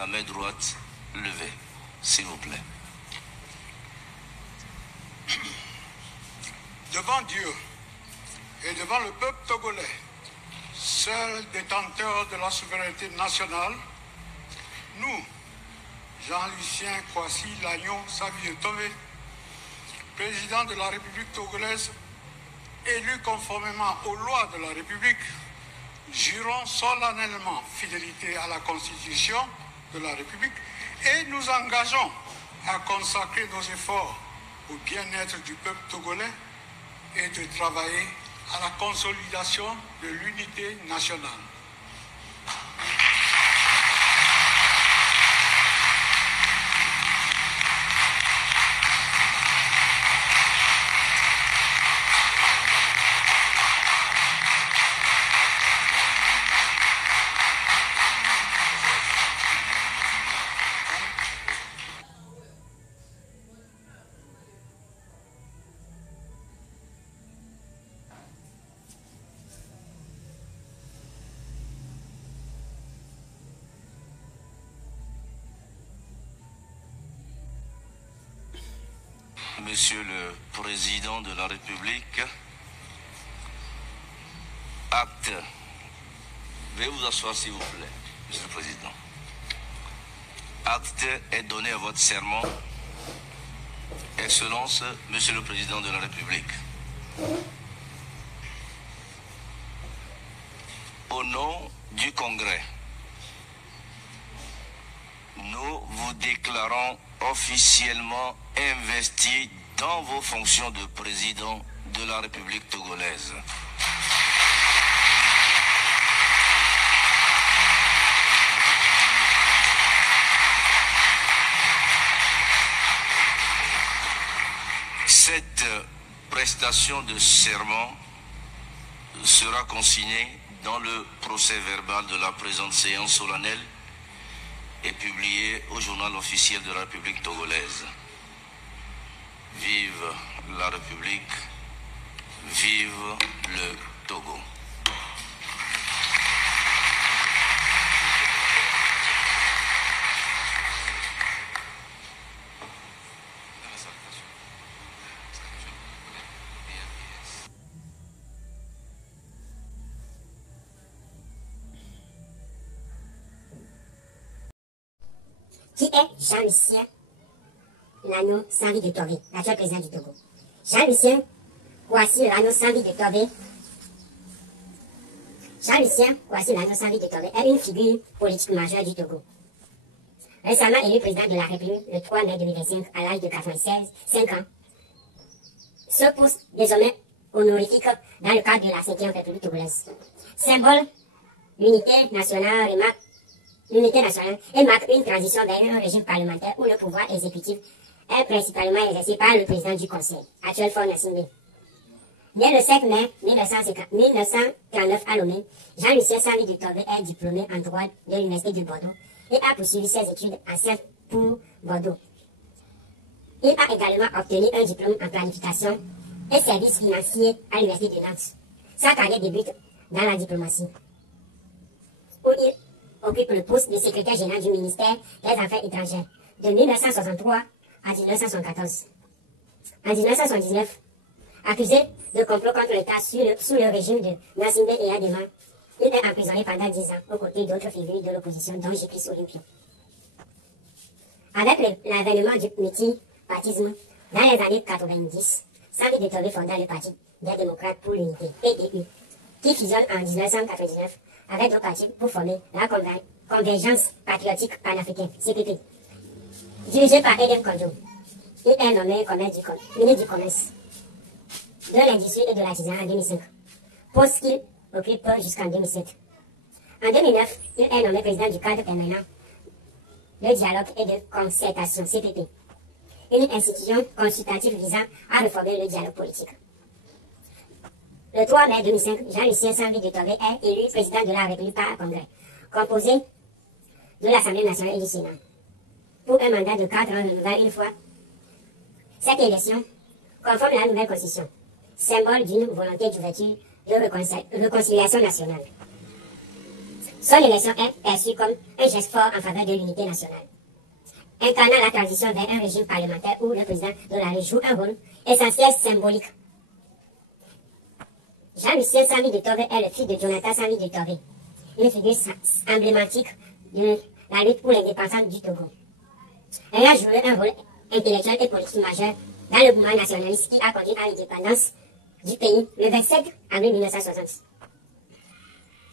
la main droite levée, s'il vous plaît. Devant Dieu et devant le peuple togolais, seul détenteur de la souveraineté nationale, nous, Jean-Lucien Kouassi Lagnon Savie Tové, président de la République togolaise, élu conformément aux lois de la République, jurons solennellement fidélité à la Constitution de la République et nous engageons à consacrer nos efforts au bien-être du peuple togolais et de travailler à la consolidation de l'unité nationale. Monsieur le Président de la République, acte. Veuillez vous asseoir s'il vous plaît, Monsieur le Président. Acte est donné à votre serment. Excellence, Monsieur le Président de la République. Au nom du Congrès, nous vous déclarons officiellement investi dans vos fonctions de président de la République togolaise. Cette prestation de serment sera consignée dans le procès-verbal de la présente séance solennelle et publiée au journal officiel de la République togolaise. Vive la République, vive le Togo. Qui est Jean-Lucien Lagnon Savie de Tové, l'actuel président du Togo? Jean-Lucien Kouassi Lagnon Savie de Tové. Jean-Lucien Kouassi Lagnon Savie de Tové est une figure politique majeure du Togo. Récemment élu président de la République le 3 mai 2025 à l'âge de 96 ans, ce poste désormais honorifique dans le cadre de la 5e République togolaise. Symbole, l'unité nationale et marque une transition vers un régime parlementaire où le pouvoir exécutif est principalement exercé par le président du Conseil, actuel Faure Gnassingbé. Dès le 5 mai 1939 à Lomé, Jean-Lucien Savie de Tové est diplômé en droit de l'Université de Bordeaux et a poursuivi ses études en sciences pour Bordeaux. Il a également obtenu un diplôme en planification et services financiers à l'Université de Nantes. Sa carrière débute dans la diplomatie, où il occupe le poste de secrétaire général du ministère des Affaires étrangères de 1963 à 1974. En 1979, accusé de complot contre l'État sous le régime de Gnassingbé et Adema, il est emprisonné pendant 10 ans aux côtés d'autres figures de l'opposition dont Jipis Olympio. Avec l'avènement du multipartisme dans les années 90, Savie de Tové fonda le Parti des démocrates pour l'unité, PDU, qui fusionne en 1999 avec d'autres partis pour former la Convergence patriotique panafricaine, CPP. Dirigé par Edem Kondjo, il est nommé ministre du Commerce, de l'Industrie et de l'Artisanat en 2005, poste qu'il occupe jusqu'en 2007. En 2009, il est nommé président du cadre permanent de dialogue et de concertation, CPP, une institution consultative visant à réformer le dialogue politique. Le 3 mai 2005, Jean-Lucien Savie de Tové est élu président de la République par Congrès, composé de l'Assemblée nationale et du Sénat, pour un mandat de 4 ans renouvelable une fois. Cette élection conforme la nouvelle Constitution, symbole d'une volonté d'ouverture de réconciliation nationale. Son élection est perçue comme un geste fort en faveur de l'unité nationale, incarnant la transition vers un régime parlementaire où le président Dollaré joue un rôle essentiel symbolique. Jean-Lucien Sambi de Tové est le fils de Jonathan Sambi de Tové, une figure emblématique de la lutte pour l'indépendance du Togo. Elle a joué un rôle intellectuel et politique majeur dans le mouvement nationaliste qui a conduit à l'indépendance du pays le 27 avril 1960.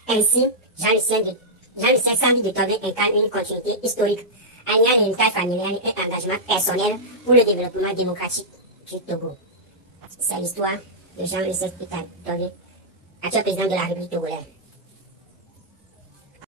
Ainsi, Jean-Lucien Sambi de Tové incarne une continuité historique, alliant l'héritage familial et engagement personnel pour le développement démocratique du Togo. C'est l'histoire de Jean-Lucien Tové, actuel président de la République togolaise.